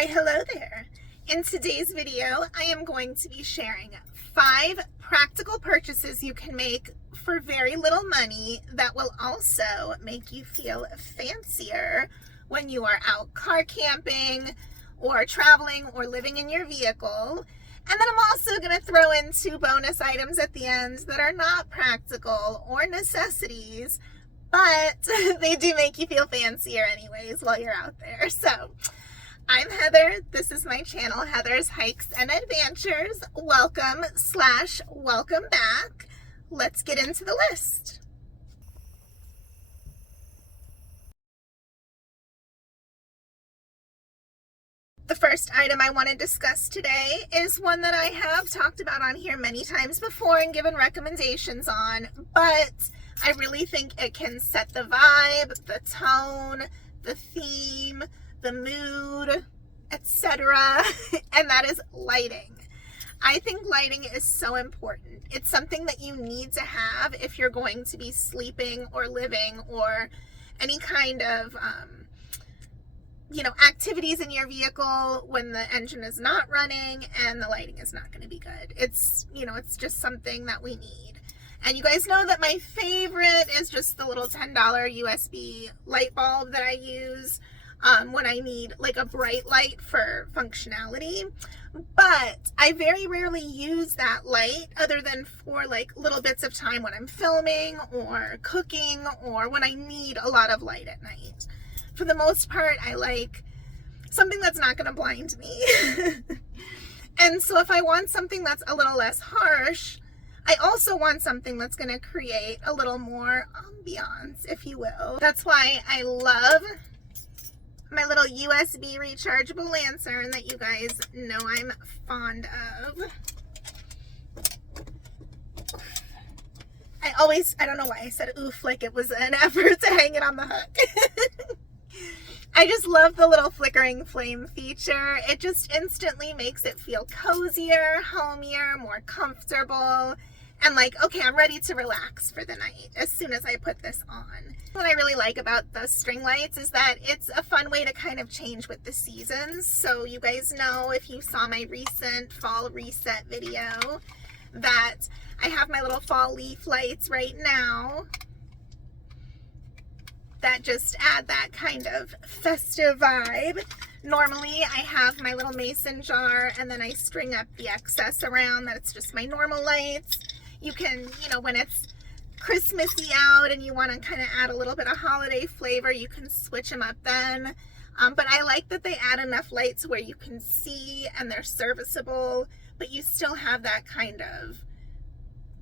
Why, hello there. In today's video, I am going to be sharing 5 practical purchases you can make for very little money that will also make you feel fancier when you are out car camping or traveling or living in your vehicle. And then I'm also going to throw in 2 bonus items at the end that are not practical or necessities, but they do make you feel fancier anyways while you're out there. So I'm Heather. This is my channel, Heather's Hikes and Adventures. Welcome back. Let's get into the list. The first item I want to discuss today is one that I have talked about on here many times before and given recommendations on, but I really think it can set the vibe, the tone, the theme, the mood, etc. And that is lighting. I think lighting is so important. It's something that you need to have if you're going to be sleeping or living or any kind of activities in your vehicle when the engine is not running and the lighting is not going to be good. It's just something that we need. And you guys know that my favorite is just the little $10 USB light bulb that I use when I need like a bright light for functionality. But I very rarely use that light other than for like little bits of time when I'm filming or cooking or when I need a lot of light at night. For the most part, I like something that's not going to blind me. And so if I want something that's a little less harsh, I also want something that's going to create a little more ambiance, if you will. That's why I love my little USB rechargeable lantern that you guys know I'm fond of. I don't know why I said oof like it was an effort to hang it on the hook. I just love the little flickering flame feature. It just instantly makes it feel cozier, homier, more comfortable, and like, okay, I'm ready to relax for the night as soon as I put this on. What I really like about the string lights is that it's a fun way to kind of change with the seasons. So you guys know, if you saw my recent fall reset video, that I have my little fall leaf lights right now that just add that kind of festive vibe. Normally I have my little mason jar and then I string up the excess around that it's just my normal lights. You can, when it's Christmassy out and you want to kind of add a little bit of holiday flavor, you can switch them up then. But I like that they add enough lights where you can see and they're serviceable, but you still have that kind of,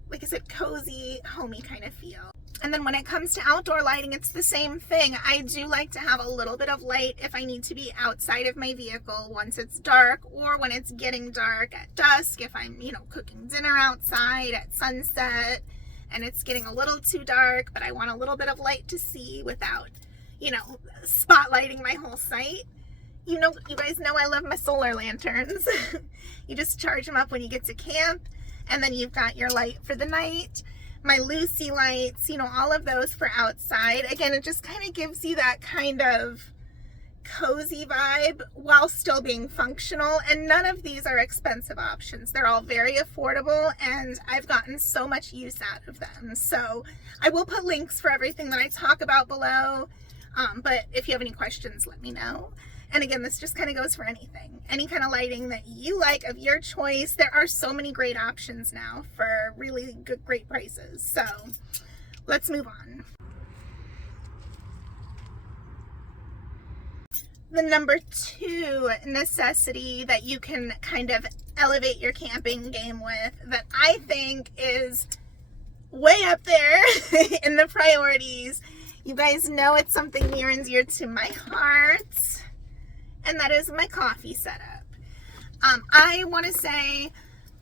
like I said, cozy, homey kind of feel. And then when it comes to outdoor lighting, it's the same thing. I do like to have a little bit of light if I need to be outside of my vehicle once it's dark, or when it's getting dark at dusk, if I'm, cooking dinner outside at sunset and it's getting a little too dark, but I want a little bit of light to see without, spotlighting my whole site. You guys know I love my solar lanterns. You just charge them up when you get to camp, and then you've got your light for the night. My Lucy lights, all of those for outside. Again, it just kind of gives you that kind of cozy vibe while still being functional. And none of these are expensive options. They're all very affordable and I've gotten so much use out of them. So I will put links for everything that I talk about below. But if you have any questions, let me know. And again, this just kind of goes for anything. Any kind of lighting that you like of your choice. There are so many great options now for really good, great prices. So let's move on. The number 2 necessity that you can kind of elevate your camping game with, that I think is way up there in the priorities. You guys know it's something near and dear to my heart. And that is my coffee setup. I want to say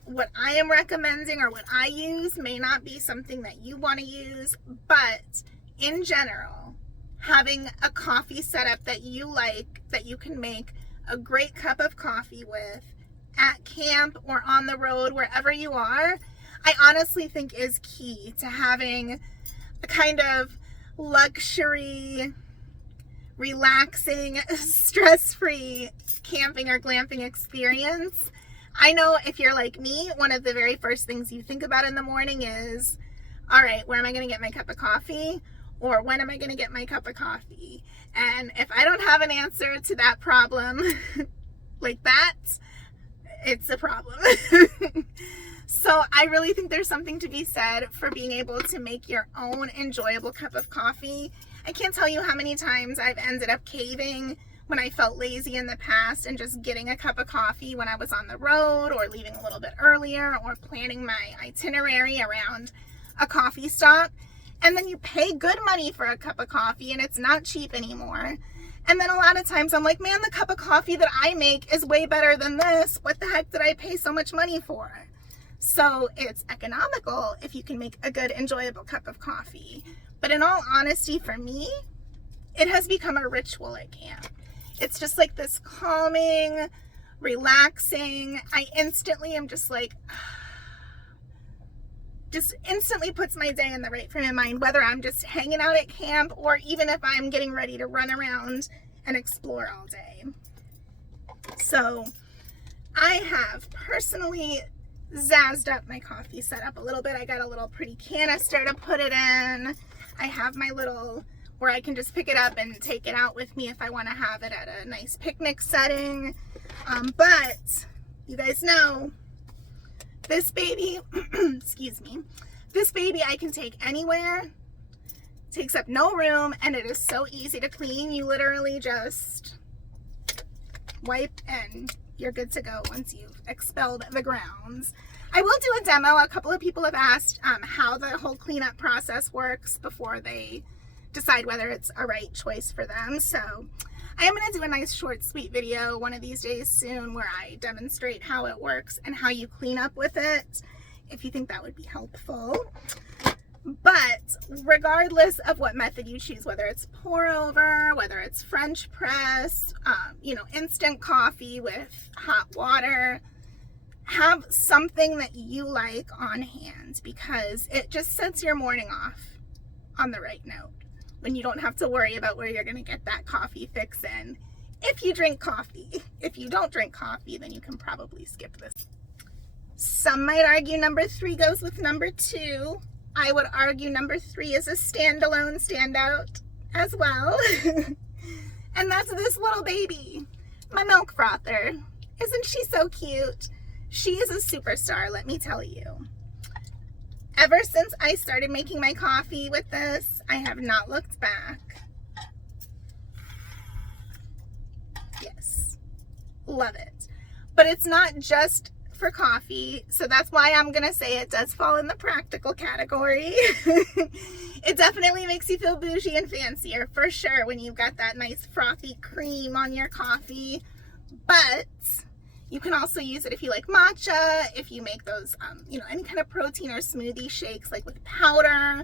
what I am recommending or what I use may not be something that you want to use, but in general, having a coffee setup that you like, that you can make a great cup of coffee with at camp or on the road, wherever you are, I honestly think is key to having a kind of luxury, relaxing, stress-free camping or glamping experience. I know if you're like me, one of the very first things you think about in the morning is, all right, where am I going to get my cup of coffee? Or when am I going to get my cup of coffee? And if I don't have an answer to that problem like that, it's a problem. So I really think there's something to be said for being able to make your own enjoyable cup of coffee. I can't tell you how many times I've ended up caving when I felt lazy in the past and just getting a cup of coffee when I was on the road or leaving a little bit earlier or planning my itinerary around a coffee stop. And then you pay good money for a cup of coffee and it's not cheap anymore. And then a lot of times I'm like, man, the cup of coffee that I make is way better than this. What the heck did I pay so much money for? So it's economical if you can make a good, enjoyable cup of coffee. But in all honesty, for me, it has become a ritual at camp. It's just like this calming, relaxing. I instantly am just like, just instantly puts my day in the right frame of mind, whether I'm just hanging out at camp or even if I'm getting ready to run around and explore all day. So I have personally zazzed up my coffee setup a little bit. I got a little pretty canister to put it in. I have my little, where I can just pick it up and take it out with me if I want to have it at a nice picnic setting. But you guys know, this baby, excuse me, this baby I can take anywhere, takes up no room, and it is so easy to clean. You literally just wipe and you're good to go once you've expelled the grounds. I will do a demo. A couple of people have asked how the whole cleanup process works before they decide whether it's a right choice for them. So I am going to do a nice short sweet video one of these days soon where I demonstrate how it works and how you clean up with it, if you think that would be helpful. But regardless of what method you choose, whether it's pour over, whether it's French press, instant coffee with hot water, have something that you like on hand because it just sets your morning off on the right note when you don't have to worry about where you're going to get that coffee fix in. If you drink coffee. If you don't drink coffee, then you can probably skip this. Some might argue number 3 goes with number 2. I would argue number 3 is a standalone standout as well. And that's this little baby, my milk frother. Isn't she so cute? She is a superstar, let me tell you. Ever since I started making my coffee with this, I have not looked back. Yes, love it. But it's not just for coffee, so that's why I'm gonna say it does fall in the practical category. It definitely makes you feel bougie and fancier for sure when you've got that nice frothy cream on your coffee, but you can also use it if you like matcha, if you make those any kind of protein or smoothie shakes like with powder.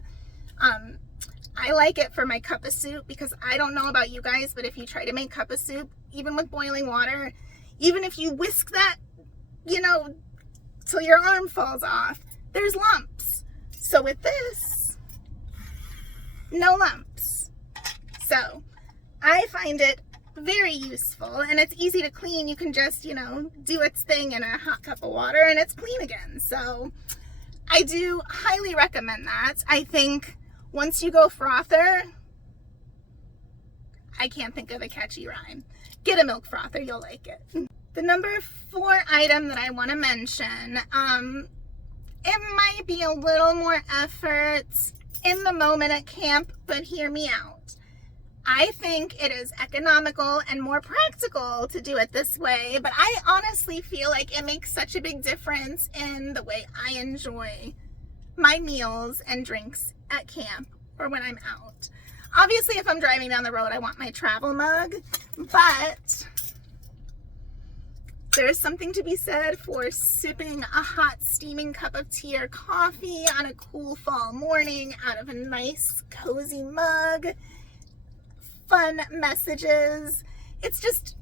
I like it for my cup of soup because I don't know about you guys, but if you try to make cup of soup even with boiling water, even if you whisk that till your arm falls off, there's lumps. So with this, no lumps. So I find it very useful and it's easy to clean. You can just, do its thing in a hot cup of water and it's clean again. So I do highly recommend that. I think once you go frother, I can't think of a catchy rhyme. Get a milk frother, you'll like it. The number 4 item that I want to mention, it might be a little more effort in the moment at camp, but hear me out. I think it is economical and more practical to do it this way, but I honestly feel like it makes such a big difference in the way I enjoy my meals and drinks at camp or when I'm out. Obviously, if I'm driving down the road, I want my travel mug, but there's something to be said for sipping a hot steaming cup of tea or coffee on a cool fall morning out of a nice cozy mug. Fun messages. It's just,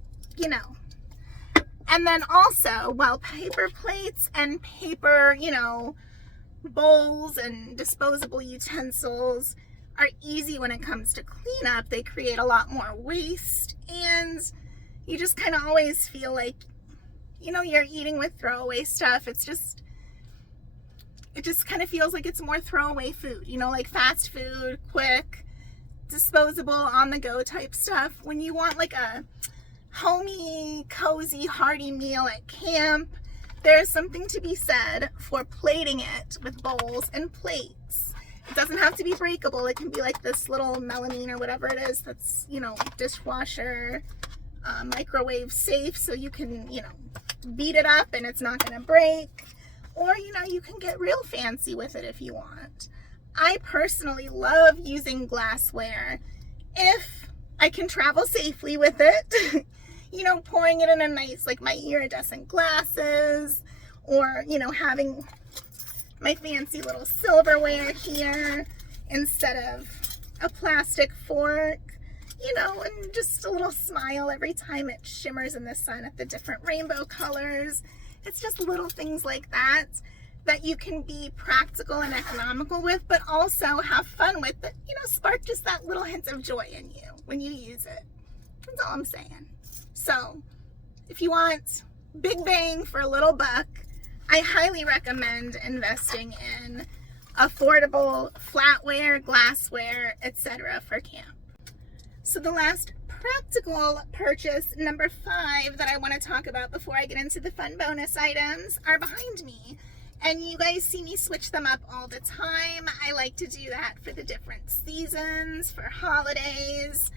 And then also, while paper plates and paper, bowls and disposable utensils are easy when it comes to cleanup, they create a lot more waste and you just kind of always feel like, you know, you're eating with throwaway stuff. It just kind of feels like it's more throwaway food, you know, like fast food, quick, disposable, on the go type stuff. When you want like a homey, cozy, hearty meal at camp, there's something to be said for plating it with bowls and plates. It doesn't have to be breakable. It can be like this little melamine or whatever it is that's, you know, dishwasher, microwave safe, so you can, you know, beat it up and it's not going to break. Or, you know, you can get real fancy with it if you want. I personally love using glassware if I can travel safely with it. You know, pouring it in a nice, like my iridescent glasses, or, you know, having my fancy little silverware here instead of a plastic fork, you know, and just a little smile every time it shimmers in the sun at the different rainbow colors. It's just little things like that that you can be practical and economical with, but also have fun with it, you know, spark just that little hint of joy in you when you use it. That's all I'm saying. So if you want big bang for a little buck, I highly recommend investing in affordable flatware, glassware, etc. for camp. So the last practical purchase, number 5, that I want to talk about before I get into the fun bonus items are behind me. And you guys see me switch them up all the time. I like to do that for the different seasons, for holidays,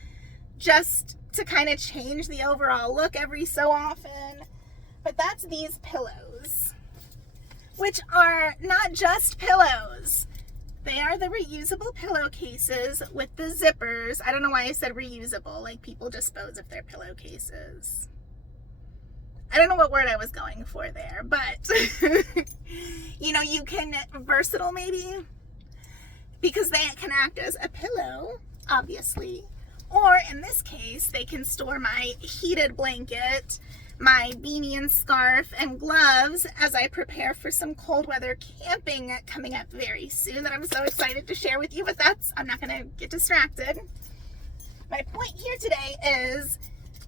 just to kind of change the overall look every so often. But that's these pillows, which are not just pillows. They are the reusable pillowcases with the zippers. I don't know why I said reusable, like people dispose of their pillowcases. I don't know what word I was going for there, but you know, you can, versatile maybe, because they can act as a pillow, obviously. Or in this case, they can store my heated blanket, my beanie and scarf and gloves as I prepare for some cold weather camping coming up very soon that I'm so excited to share with you, but I'm not going to get distracted. My point here today is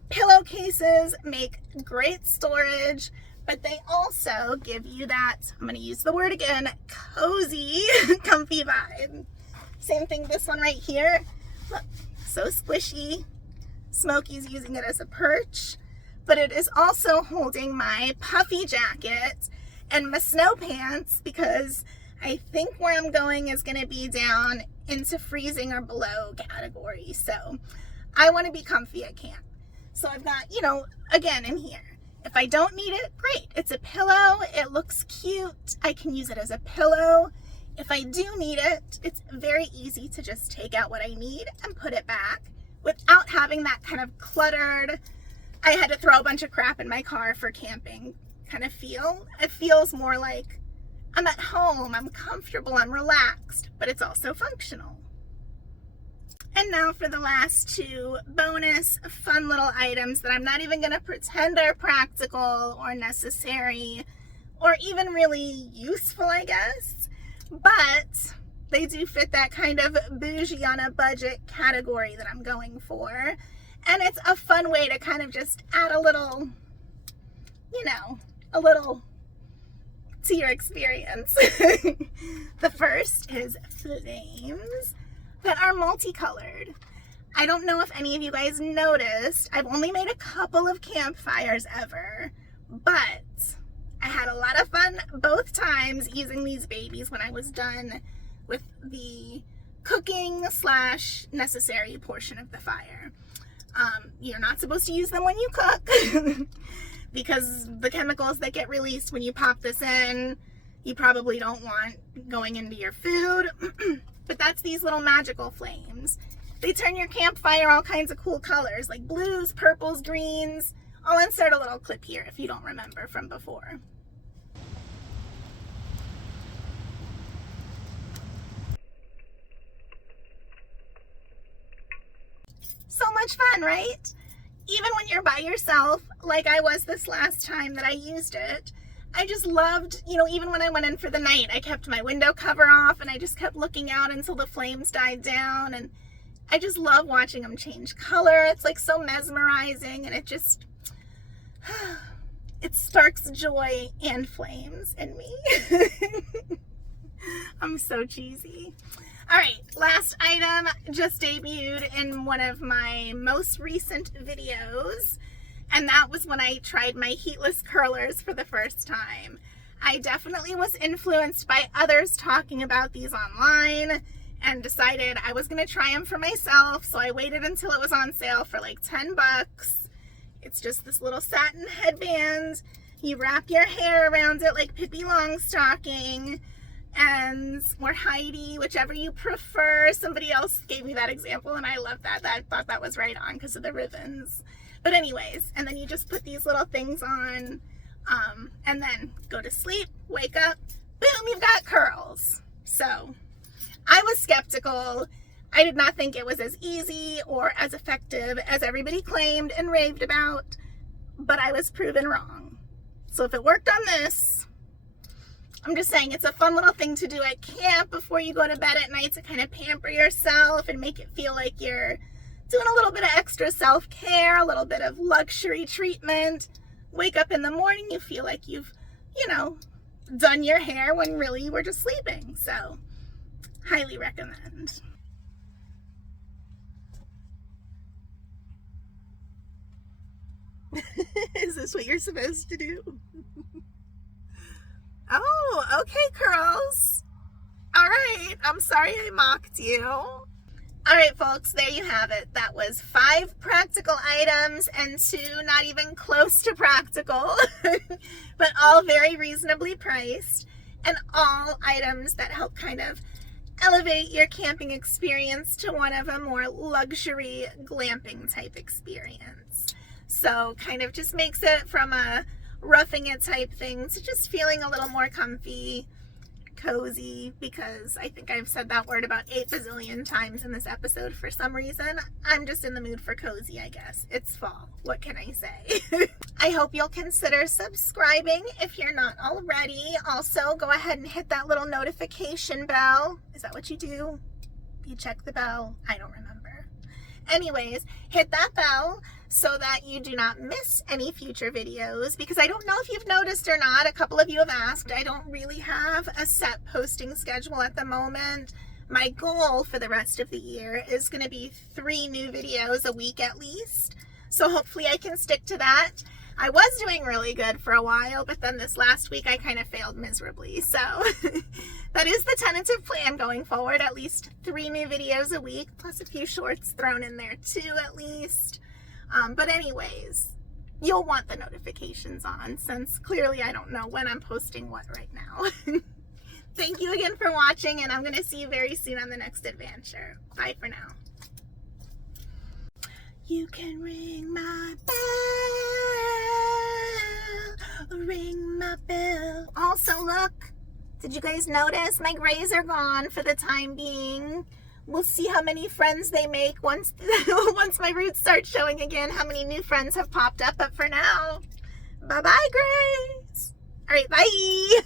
pillowcases make great storage, but they also give you that, I'm going to use the word again, cozy, comfy vibe. Same thing, this one right here. Look, so squishy. Smokey's using it as a perch, but it is also holding my puffy jacket and my snow pants, because I think where I'm going is going to be down into freezing or below category. So I want to be comfy at camp. So I've got, you know, again in here, if I don't need it, great. It's a pillow. It looks cute. I can use it as a pillow. If I do need it, it's very easy to just take out what I need and put it back without having that kind of cluttered, I had to throw a bunch of crap in my car for camping kind of feel. It feels more like I'm at home, I'm comfortable, I'm relaxed, but it's also functional. And now for the last 2 bonus fun little items that I'm not even going to pretend are practical or necessary or even really useful, I guess. But they do fit that kind of bougie on a budget category that I'm going for. And it's a fun way to kind of just add a little, you know, a little to your experience. The first is flames that are multicolored. I don't know if any of you guys noticed, I've only made a couple of campfires ever, but I had a lot of fun both times using these babies when I was done with the cooking / necessary portion of the fire. You're not supposed to use them when you cook because the chemicals that get released when you pop this in, you probably don't want going into your food. But that's these little magical flames. They turn your campfire all kinds of cool colors, like blues, purples, greens. I'll insert a little clip here if you don't remember from before. So much fun, right? Even when you're by yourself, like I was this last time that I used it, I just loved, you know, even when I went in for the night, I kept my window cover off and I just kept looking out until the flames died down. And I just love watching them change color. It's like so mesmerizing, and it just, it sparks joy and flames in me. I'm so cheesy. All right, last item just debuted in one of my most recent videos, and that was when I tried my heatless curlers for the first time. I definitely was influenced by others talking about these online and decided I was gonna try them for myself, so I waited until it was on sale for like 10 bucks. It's just this little satin headband. You wrap your hair around it like Pippi Longstocking, and or Heidi, whichever you prefer. Somebody else gave me that example and I love that. I thought that was right on because of the ribbons. But anyways, and then you just put these little things on, and then go to sleep, wake up, boom, you've got curls. So I was skeptical. I did not think it was as easy or as effective as everybody claimed and raved about, but I was proven wrong. So if it worked on this, I'm just saying it's a fun little thing to do at camp before you go to bed at night to kind of pamper yourself and make it feel like you're doing a little bit of extra self-care, a little bit of luxury treatment. Wake up in the morning, you feel like you've, you know, done your hair when really you were just sleeping. So highly recommend. Is this what you're supposed to do? Oh, okay, curls. All right, I'm sorry I mocked you. All right, folks, there you have it. That was 5 practical items and 2 not even close to practical, but all very reasonably priced, and all items that help kind of elevate your camping experience to one of a more luxury glamping type experience. So kind of just makes it from a roughing it type thing to just feeling a little more comfy, cozy, because I think I've said that word about 8 bazillion times in this episode for some reason. I'm just in the mood for cozy, I guess. It's fall. What can I say? I hope you'll consider subscribing if you're not already. Also, go ahead and hit that little notification bell. Is that what you do? You check the bell? I don't remember. Anyways, hit that bell so that you do not miss any future videos, because I don't know if you've noticed or not, a couple of you have asked, I don't really have a set posting schedule at the moment. My goal for the rest of the year is going to be 3 new videos a week at least, so hopefully I can stick to that. I was doing really good for a while, but then this last week I kind of failed miserably, so that is the tentative plan going forward, at least 3 new videos a week, plus a few shorts thrown in there too at least. But anyways, you'll want the notifications on, since clearly I don't know when I'm posting what right now. Thank you again for watching, and I'm going to see you very soon on the next adventure. Bye for now. You can ring my bell, ring my bell. Also, look, did you guys notice my grays are gone for the time being? We'll see how many friends they make once my roots start showing again, how many new friends have popped up. But for now, bye-bye, Grays. All right, bye.